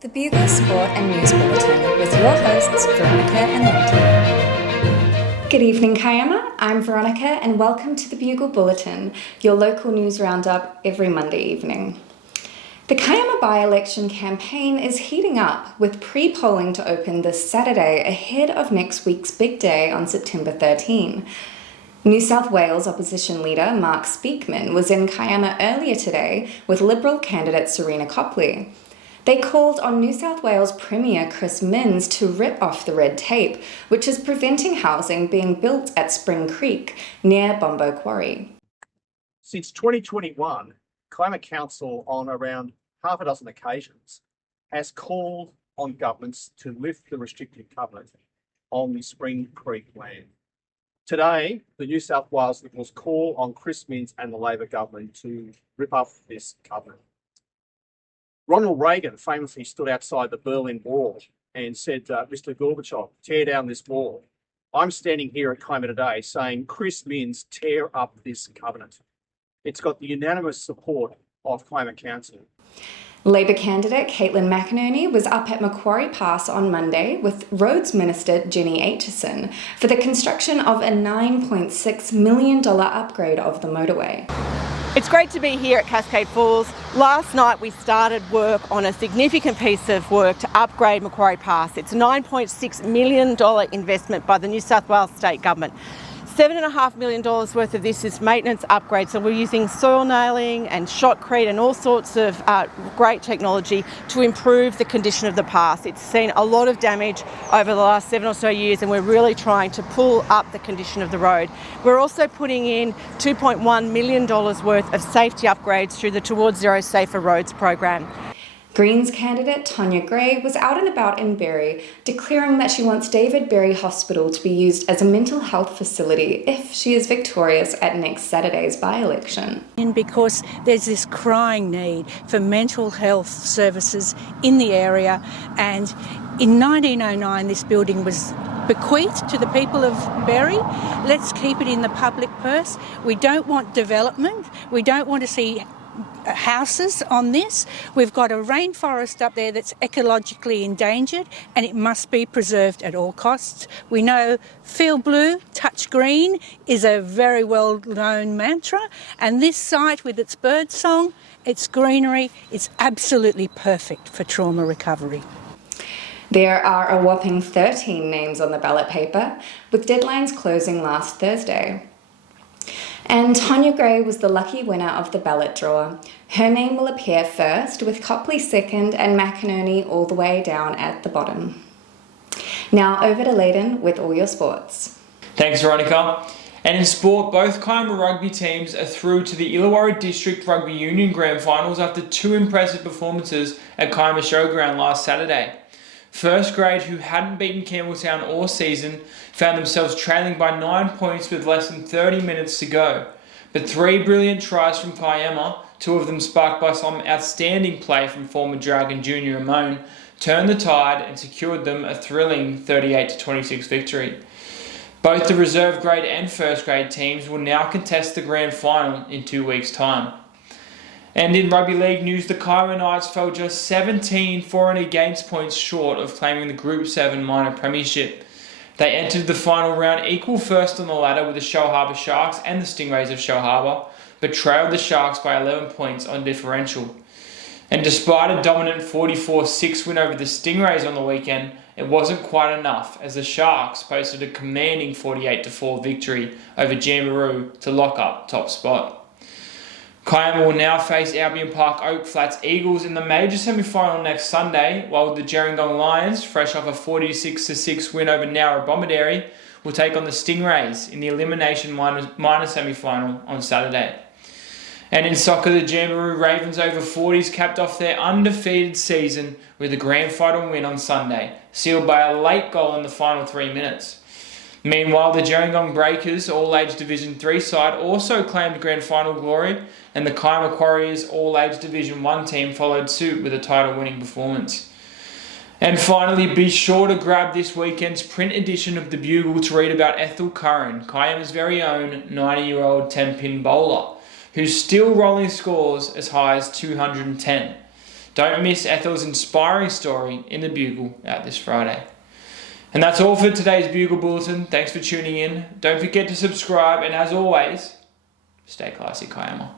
The Bugle Sport and News Bulletin with your hosts Veronica and Lindy. Good evening, Kiama. I'm Veronica and welcome to the Bugle Bulletin, your local news roundup every Monday evening. The Kiama by-election campaign is heating up with pre-polling to open this Saturday ahead of next week's big day on September 13. New South Wales opposition leader Mark Speakman was in Kiama earlier today with Liberal candidate Serena Copley. They called on New South Wales Premier Chris Minns to rip off the red tape, which is preventing housing being built at Spring Creek near Bombo Quarry. Since 2021, Kiama Council, on around half a dozen occasions, has called on governments to lift the restrictive covenant on the Spring Creek land. Today, the New South Wales Liberals call on Chris Minns and the Labor government to rip up this covenant. Ronald Reagan famously stood outside the Berlin Wall and said, Mr. Gorbachev, tear down this wall. I'm standing here at Kiama today saying, Chris Minns, tear up this covenant. It's got the unanimous support of Kiama Council. Labor candidate Caitlin McInerney was up at Macquarie Pass on Monday with Roads Minister Jenny Aitchison for the construction of a $9.6 million upgrade of the motorway. It's great to be here at Cascade Falls. Last night we started work on a significant piece of work to upgrade Macquarie Pass. It's a $9.6 million investment by the New South Wales State Government. $7.5 million worth of this is maintenance upgrades. So we're using soil nailing and shotcrete and all sorts of great technology to improve the condition of the pass. It's seen a lot of damage over the last 7 or so years and we're really trying to pull up the condition of the road. We're also putting in $2.1 million worth of safety upgrades through the Towards Zero Safer Roads program. Greens candidate Tonya Gray was out and about in Berry, declaring that she wants David Berry Hospital to be used as a mental health facility if she is victorious at next Saturday's by-election. Because there's this crying need for mental health services in the area, and in 1909 this building was bequeathed to the people of Berry. Let's keep it in the public purse. We don't want development. We don't want to see houses on this. We've got a rainforest up there that's ecologically endangered and it must be preserved at all costs. We know feel blue, touch green is a very well known mantra, and this site with its bird song, its greenery, is absolutely perfect for trauma recovery. There are a whopping 13 names on the ballot paper, with deadlines closing last Thursday. And Tonya Gray was the lucky winner of the ballot draw. Her name will appear first, with Copley second and McInerney all the way down at the bottom. Now over to Leighton with all your sports. Thanks, Veronica. And in sport, both Kiama rugby teams are through to the Illawarra District Rugby Union Grand Finals after two impressive performances at Kiama Showground last Saturday. First grade, who hadn't beaten Campbelltown all season, found themselves trailing by 9 points with less than 30 minutes to go. But three brilliant tries from Kiama, two of them sparked by some outstanding play from former Dragon Junior Ramon, turned the tide and secured them a thrilling 38-26 victory. Both the reserve grade and first grade teams will now contest the grand final in 2 weeks' time. And in rugby league news, the Kiama Knights fell just 17 for and against points short of claiming the Group 7 minor premiership. They entered the final round equal first on the ladder with the Shellharbour Sharks and the Stingrays of Shellharbour, but trailed the Sharks by 11 points on differential. And despite a dominant 44-6 win over the Stingrays on the weekend, it wasn't quite enough as the Sharks posted a commanding 48-4 victory over Jamberoo to lock up top spot. Kiama will now face Albion Park Oak Flats Eagles in the major semi-final next Sunday, while the Gerringong Lions, fresh off a 46-6 win over Nowra Bomaderry, will take on the Stingrays in the elimination minor semi-final on Saturday. And in soccer, the Jamberoo Ravens over 40s capped off their undefeated season with a grand final win on Sunday, sealed by a late goal in the final 3 minutes. Meanwhile, the Gerringong Breakers All-Age Division 3 side also claimed grand final glory, and the Kiama Quarriers All-Age Division 1 team followed suit with a title-winning performance. And finally, be sure to grab this weekend's print edition of the Bugle to read about Ethel Curran, Kiama's very own 90-year-old 10-pin bowler, who's still rolling scores as high as 210. Don't miss Ethel's inspiring story in the Bugle out this Friday. And that's all for today's Bugle Bulletin. Thanks for tuning in. Don't forget to subscribe, and as always, stay classy, Kiama.